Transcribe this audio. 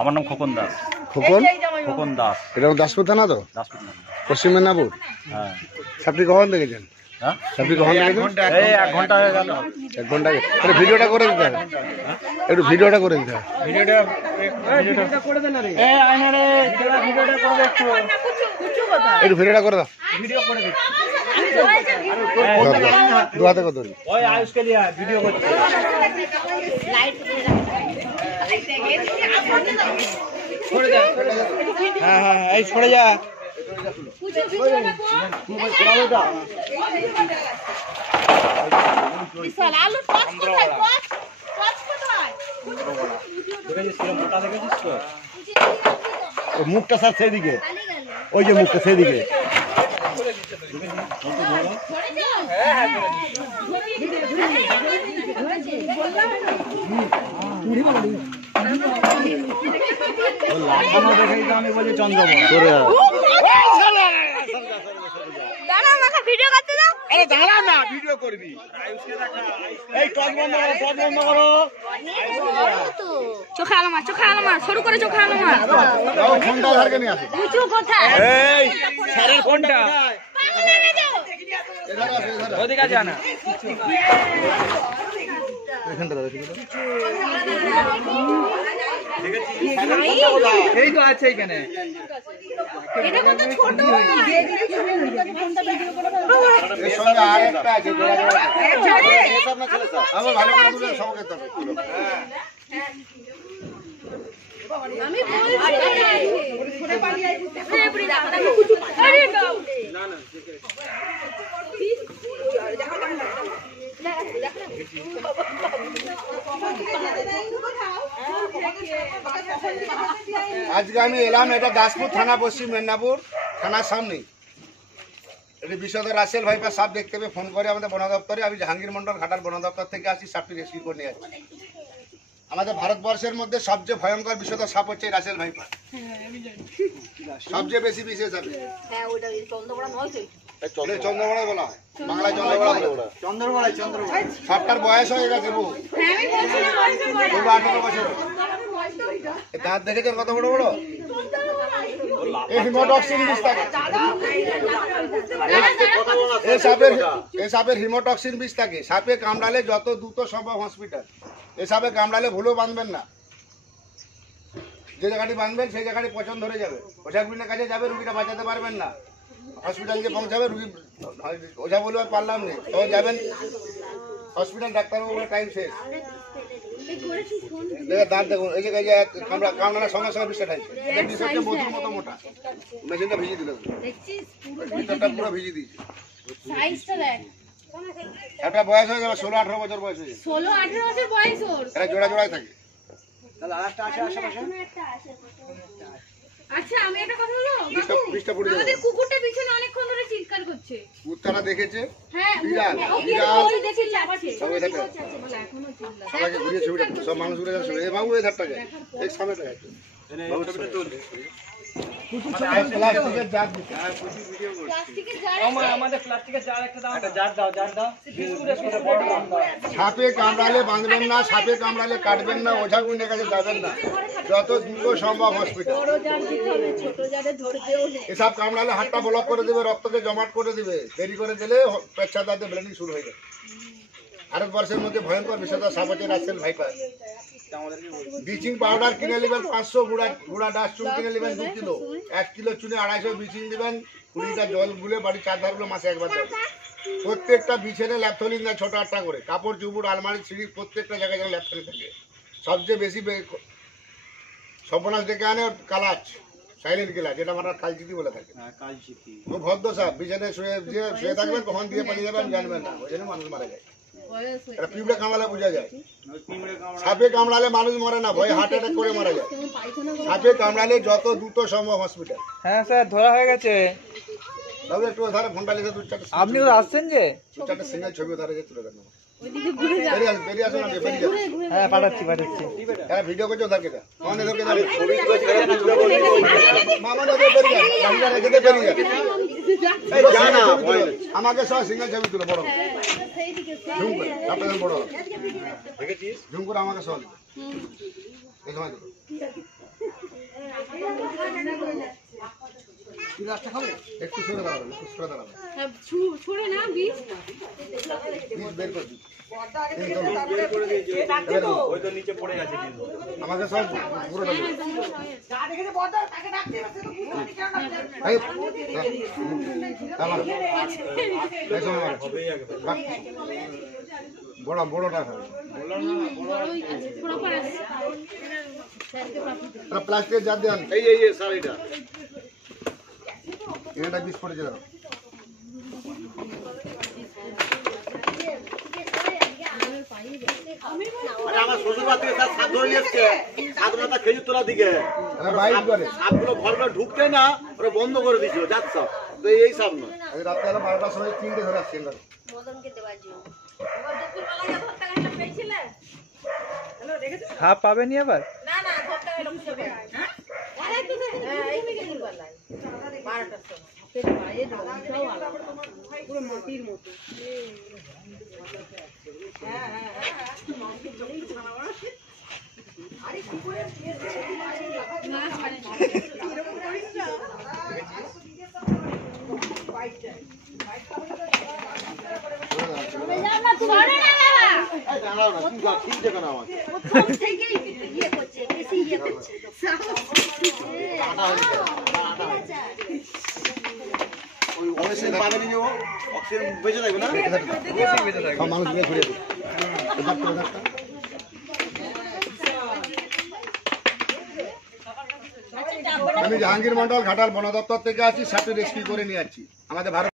আমার নাম খোকন দাস। খোকন দাস। এটা দাসপুর থানা তো? দাসপুর থানা, পশ্চিম মেদিনীপুর। হ্যাঁ। সাপটি কখন দেখেছেন? হ্যাঁ, সাপটি কখন দেখেছেন? এই 1 ঘন্টা হয়ে গেল। 1 ঘন্টা আগে। একটু ভিডিওটা করে দিতে হবে, একটু ভিডিওটা করে দিতে হবে। ভিডিওটা করে দেন রে। এই আয়না রে, ভিডিওটা করে দে একটু। একটু ভিডিওটা করে দাও। ভিডিও করে দে। দু হাতে করে ধরি। ওই আয়ুষ কে লিয়া ভিডিও করতে। छोड़ जा। हाँ हाँ ऐ छोड़ जा। आलू टॉस কোথায় टॉस কোথায় দেখেছিস মোটা দেখেছিস তো? মুখটা স্যার সেদিকে, ওই যে মুখটা সেদিকে। লাফানো দেখেই তো আমি বলি চন্দ্রবড়। দাঁড়া আমাকে ভিডিও করতে দাও। আরে দাঁড়া না, ভিডিও করবি। এই টস বন্ধ করো, টস বন্ধ করো। চোখে আলো মার, চোখে আলো মার, শুরু করে চোখে আলো মার। দাও ফোনটা ধরকে নিয়ে আসো। উঁচু কোথায়? এই স্যারের ফোনটা পাগল হয়ে যাও। এধারে আসো, এধারে। ওদিকে যা না। এখানটা দাও, এখানটা দাও। এই তো আছে এখানে। এটা কত ছোট। ফোনটা ভিডিও করে দাও। এর সঙ্গে আরেকটা আছে, জোড়া জোড়া। এসব না ছেলে স্যার। আমি ভালো করে তুলে সবকে দাও। আমি বলছি ঘুরে পালিয়ে আইছি। আরে দাও। না না আজকে আমি এলাম, এটা দাসপুর থানা, পশ্চিম মেদিনীপুর থানার সামনে। এটা বিশদ রাসেল ভাইপা সাপ দেখতে পেয়ে ফোন করে আমাদের বন দপ্তরে। আমি জাহাঙ্গীর মন্ডল ঘাটাল বন দপ্তর থেকে আসি, সাপটি রেস্কিউ করে নিয়ে যাচ্ছি। আমাদের ভারতবর্ষের মধ্যে সবচেয়ে ভয়ঙ্কর বিষধ সাপ হচ্ছে রাসেল ভাইপা। সবচেয়ে বেশি বিশেষ হবে। হ্যাঁ ওটা চন্দ্রবড়া নয় তো। চন্দ্রবড়া বলা হয়, বাংলায় চন্দ্রবড়া বলে ওরা। চন্দ্রবড়াই চন্দ্রবড়া। সাপটার বয়স হয়ে গেছে বউ, হ্যাঁ আমি বলছিলাম 18 বছর। দাঁত দেখেছেন কত বড় বড়? এই হিমোটক্সিন বিষ থাকে। এই সাপের হিমোটক্সিন বিষ থাকে। সাপে কামড়ালে যত দ্রুত সম্ভব হসপিটাল। এই সাপে কামড়ালে ভুলেও বাঁধবেন না। যে জায়গাটি বাঁধবেন সেই জায়গাটি পছন্দ ধরে যাবে। ওঝাগুলির কাছে যাবে, রুগীটা বাঁচাতে পারবেন না। হসপিটাল যে পৌঁছাবে, রুগী ওঝা বলে আর পারলাম নেই, তো যাবেন হসপিটাল, ডাক্তারবাবুর টাইম শেষ। দাঁত দেখুন, এই যে কামড়ানোর সঙ্গে সঙ্গে বিষটা ঠাইছে। এটা বিষ হচ্ছে মধুর মতো মোটা। মেশিনটা ভিজিয়ে দিল, ভিতরটা পুরো ভিজিয়ে দিয়েছে। সাইজটা দেখ। একটা বয়স হয়ে যাবে 16-18 বছর বয়স হয়ে যাবে। 16-18 বছর বয়স ওর। এরা জোড়া জোড়ায় থাকে। তাহলে আরেকটা আছে আশেপাশে। আচ্ছা আমি একটা কথা বলবো, বিষটা পড়ে যাবে। আমাদের কুকুরটা পিছনে অনেকক্ষণ ধরে চিৎকার করছে। কুত্তারা দেখেছে, হ্যাঁ বিড়াল, ওই দেখে যাচ্ছে। সব এই ধারটা। এখনো চিল্লাচ্ছে। সবাইকে ঘুরিয়ে ছবিটা তুলো, সব মানুষ ঘুরে যাচ্ছে। এ বাবু এই ধারটা যায়, এই সামনেটা যায়। বাবু ছবিটা তুল। প্লাস্টিকের জার দিতে। প্লাস্টিকের জার। আমাদের প্লাস্টিকের জার একটা দাও। একটা জার দাও, জার দাও। বিস্কুটের সাথে বড় দাম দাও। সাপে কামড়ালে বাঁধবেন না, সাপে কামড়ালে কাটবেন না, ওঝাগুলির কাছে যাবেন না। যত দ্রুত সম্ভব হসপিটাল। বড় জার দিতে হবে, ছোট জারে ধরবেও না। এসব কামড়ালে হাতটা ব্লক করে দেবে, রক্তকে জমাট করে দেবে। দেরি করে দিলে পেচ্ছাদাতে ব্লিডিং শুরু হয়ে যাবে। ভারতবর্ষের মধ্যে ভয়ঙ্কর বিষধর সাপ হচ্ছে রাসেল ভাইপার। ব্লিচিং পাউডার কিনে নেবেন 500, গুঁড়া ডাস্ট চুন কিনে নেবেন 2 কিলো। 1 কিলো চুনে 250 ব্লিচিং দেবেন, 20 লিটার জল গুলে বাড়ি 4 ধারগুলো মাসে একবার দেবেন। প্রত্যেকটা বিছানে ল্যাপথলিন দেয় 6-8টা করে। কাপড় চুপুর আলমারি সিঁড়ি প্রত্যেকটা জায়গায় যেন ল্যাপথলিন থাকে। সবচেয়ে বেশি সর্বনাশ ডেকে আনে কালাচ, সাইলেন্ট কিলার, যেটা আমরা কালচিতি বলে থাকি। খুব ভদ্র সাপ। বিছানে শুয়ে থাকবেন, কখন দিয়ে পালিয়ে যাবেন জানবেন না, ওই জন্য মানুষ মারা যায়। এটা পিঁপড়ে কামড়ালে বোঝা যায়। সাপে কামড়ালে মানুষ মরে না, ভয়ে হার্ট অ্যাটাক করে মারা যায়। সাপে কামড়ালে যত দ্রুত সম্ভব হসপিটাল। হ্যাঁ স্যার, ধরা হয়ে গেছে। তবে একটু ওধারে ফোনটা লিখে 2-4টা আপনি তো আসছেন যে? 2-4টা সিঙ্গেল ছবি ওধারে যে তুলে দেন। ওইদিকে ঘুরে যা। বেরিয়ে আসুন না, বেরিয়ে আসুন। হ্যাঁ পাঠাচ্ছি। এরা ভিডিও করছে ওধারকে যা। কখন এদেরকে যাবে? মামা নদী বেরিয়ে যান, বাংলা রেখে বেরিয়ে যান। আমাকে সব সিঙ্গেল ছবি তুলো বড় ঝুম করে আপনাদের বড় ঝুম করে আমাকে সব এই সময় তুলো একটু সরে দাঁড়াবেন একটু সরে দাঁড়াবেন ছুড়ে না বিষ প্লিজ বের করে দিন ওই তো নিচে পড়ে গেছে কিন্তু আমাকে সব পুরোটা দিন এই দাঁড়ান এই সময় আমাকে বড় বড়টা খাবে প্রপার আছে প্লাস্টিকের জার দেন এই স্যার এটা বিষ পড়েছে দাও আরে আমার শ্বশুর বাড়ি থেকে স্যার সাত ধরে নিয়ে এসছে সাতটা খেজুর তোলা দিকে এটা বাইট করে সাপগুলো ঘর করে ঢুকতে না ওরা বন্ধ করে দিছিল যাচ্ছে সব তো এই সব না আজ রাত্রে 12টার সময় 3টে ধরে আসছে এখানে মদনকে দেওয়ার জন্য সাপ পাবেনি আবার না না ঘরটা এরকম হবে আরে তো এই দিকে বলাই 12টার সময় পেট বাইরে দাও পুরো মাটির মতো আরে কি করে না এই দাঁড়াও না তুমি ঠিক দেখো না আমাকে ইয়ে করছে বেশি ইয়ে করছে ওই অক্সিজেন পাবে নি ও অক্সিজেন বেঁচে থাকবে না সব মানুষ দিয়ে ঘুরে আমি জাহাঙ্গীর মন্ডল ঘাটাল বন দপ্তর থেকে আছি সাপটি রেস্কিউ করে নিয়ে যাচ্ছি আমাদের ভারত